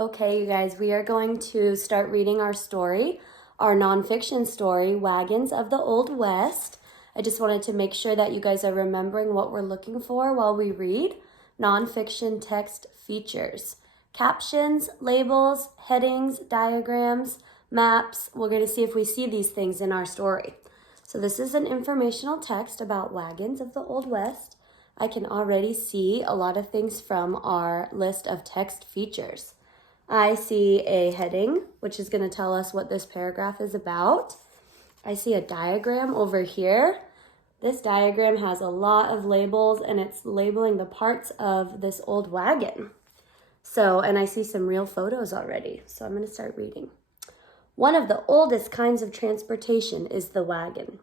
Okay, you guys, we are going to start reading our story, our nonfiction story, Wagons of the Old West. I just wanted to make sure that you guys are remembering what we're looking for while we read. Nonfiction text features, captions, labels, headings, diagrams, maps. We're going to see if we see these things in our story. So this is an informational text about wagons of the Old West. I can already see a lot of things from our list of text features. I see a heading, which is going to tell us what this paragraph is about. I see a diagram over here. This diagram has a lot of labels, and it's labeling the parts of this old wagon. And I see some real photos already, so I'm going to start reading. One of the oldest kinds of transportation is the wagon.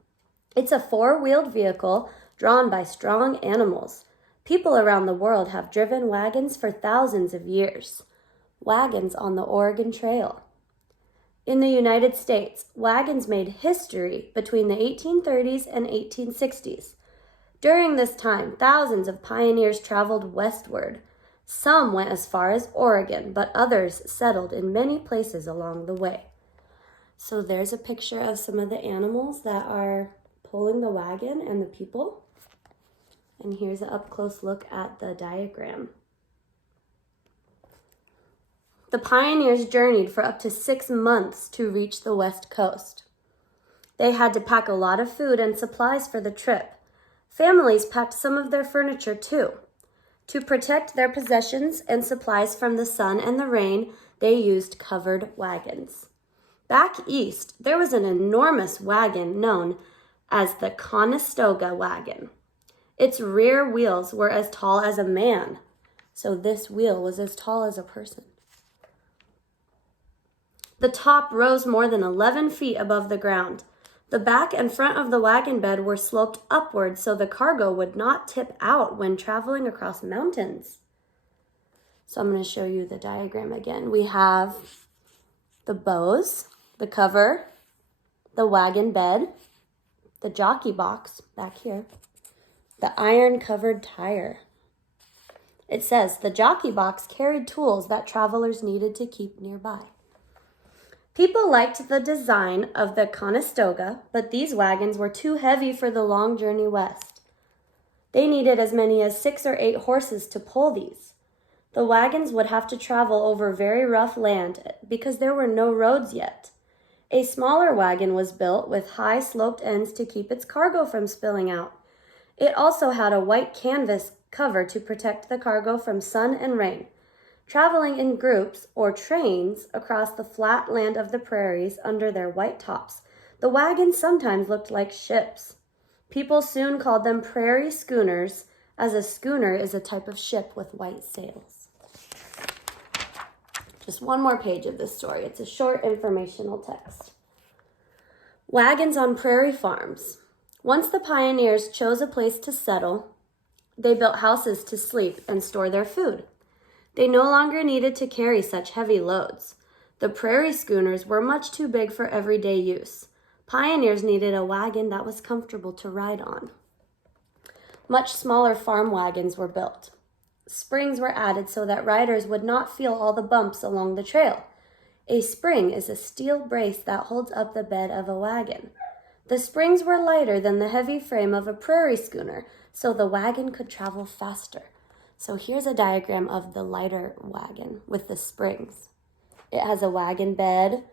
It's a four-wheeled vehicle drawn by strong animals. People around the world have driven wagons for thousands of years. Wagons on the Oregon Trail. In the United States, wagons made history between the 1830s and 1860s. During this time, thousands of pioneers traveled westward. Some went as far as Oregon, but others settled in many places along the way. So there's a picture of some of the animals that are pulling the wagon and the people. And here's an up-close look at the diagram. The pioneers journeyed for up to 6 months to reach the West Coast. They had to pack a lot of food and supplies for the trip. Families packed some of their furniture too. To protect their possessions and supplies from the sun and the rain, they used covered wagons. Back east, there was an enormous wagon known as the Conestoga wagon. Its rear wheels were as tall as a man, so this wheel was as tall as a person. The top rose more than 11 feet above the ground. The back and front of the wagon bed were sloped upward so the cargo would not tip out when traveling across mountains. So I'm going to show you the diagram again. We have the bows, the cover, the wagon bed, the jockey box back here, the iron-covered tire. It says the jockey box carried tools that travelers needed to keep nearby. People liked the design of the Conestoga, but these wagons were too heavy for the long journey west. They needed as many as 6 or 8 horses to pull these. The wagons would have to travel over very rough land because there were no roads yet. A smaller wagon was built with high sloped ends to keep its cargo from spilling out. It also had a white canvas cover to protect the cargo from sun and rain. Traveling in groups or trains across the flat land of the prairies under their white tops, the wagons sometimes looked like ships. People soon called them prairie schooners, as a schooner is a type of ship with white sails. Just one more page of this story. It's a short informational text. Wagons on prairie farms. Once the pioneers chose a place to settle, they built houses to sleep and store their food. They no longer needed to carry such heavy loads. The prairie schooners were much too big for everyday use. Pioneers needed a wagon that was comfortable to ride on. Much smaller farm wagons were built. Springs were added so that riders would not feel all the bumps along the trail. A spring is a steel brace that holds up the bed of a wagon. The springs were lighter than the heavy frame of a prairie schooner, so the wagon could travel faster. So here's a diagram of the lighter wagon with the springs. It has a wagon bed,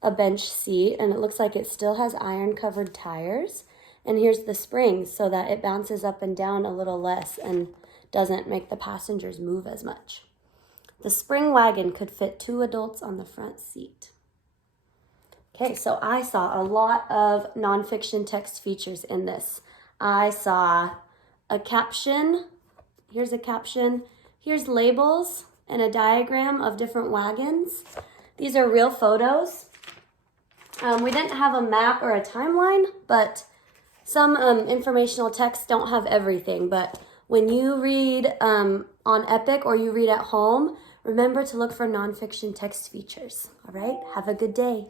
a bench seat, and it looks like it still has iron-covered tires. And here's the springs so that it bounces up and down a little less and doesn't make the passengers move as much. The spring wagon could fit 2 adults on the front seat. Okay, so I saw a lot of nonfiction text features in this. I saw a caption. Here's a caption. Here's labels and a diagram of different wagons. These are real photos. We didn't have a map or a timeline, but some informational texts don't have everything. But when you read on Epic or you read at home, remember to look for nonfiction text features. All right, have a good day.